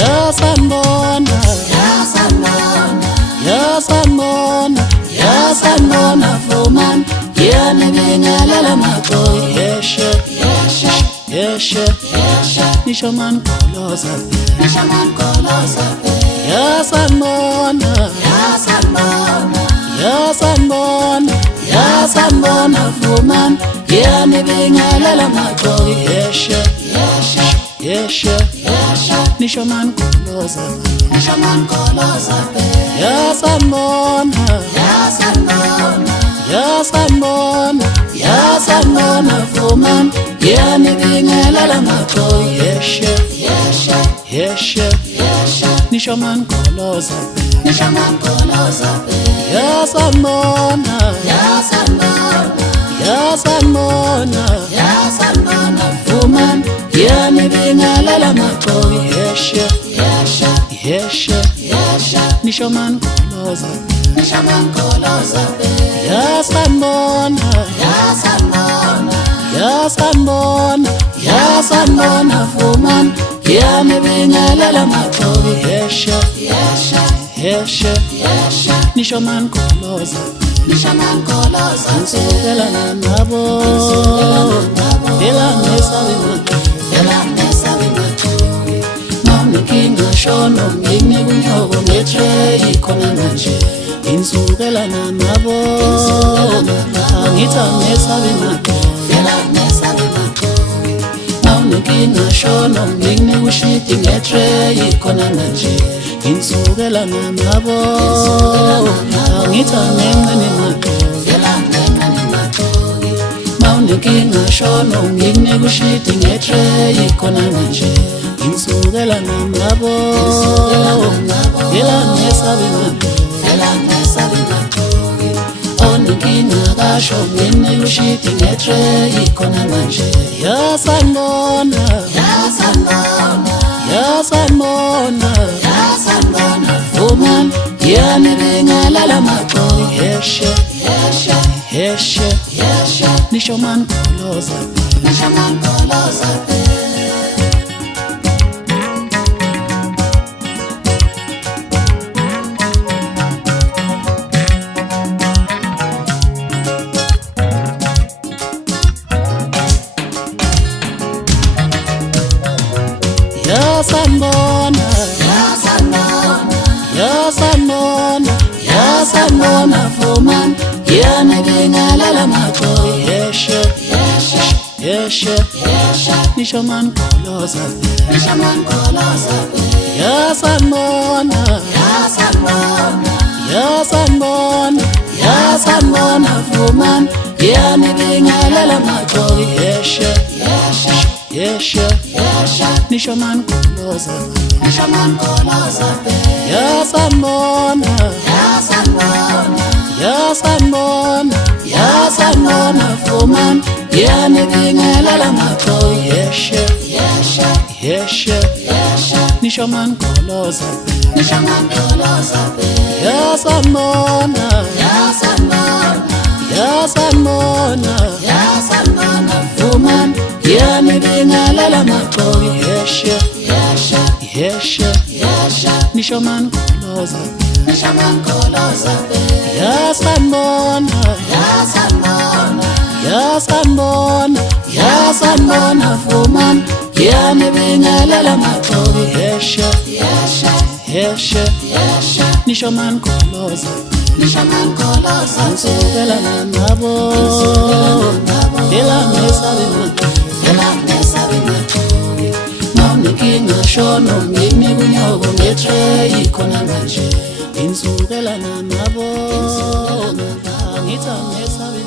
yasanibona yasanibona Vumani yanibingelela Maxoli yeshe nisho manikholoza yasanibona Vumani yanibingelela Maxoli yeshe nisho manikholoza yasanibona Vumani yanibingelela Maxoli yeshe nisho manikholoza yasanibona Vumani yanibingelela Maxoli yeshe nisho manikholoza yasanibona Vumani yanibingelela Maxoli yeshe nisho manikholoza nisukelana nabo Mawunekinga shono ngine kunyoko ngetreyi khona manje insukelana nabo angithi angesabi Mawunekinga shono ngine kushiti ngetreyi khona manje insukelana nabo angithi angencane Mawunekinga shono ngine kushiti ngetreyi khona manje insukelana nabo Onenkinga kasho ngine kushiti ngetreyi khona manje yasanibona Vumani yanibingelela Maxoli yeshe nisho manikholoza yasanibona Vumani yanibingelela Maxoli yeshe nisho manikholoza yasanibona Vumani yanibingelela Maxoli yeshe nisho manikholoza yasanibona Vumani yanibingelela Maxoli yeshe nisho manikholoza yasanibona Vumani yanibingelela Maxoli yeshe nisho manikholoza yasanibona Vumani yanibingelela Maxoli yeshe nisho manikholoza nisukelana nabo Mawunekinga shono ngine kunyoko ngetreyi khona manje insukelana nabo angithi angesabi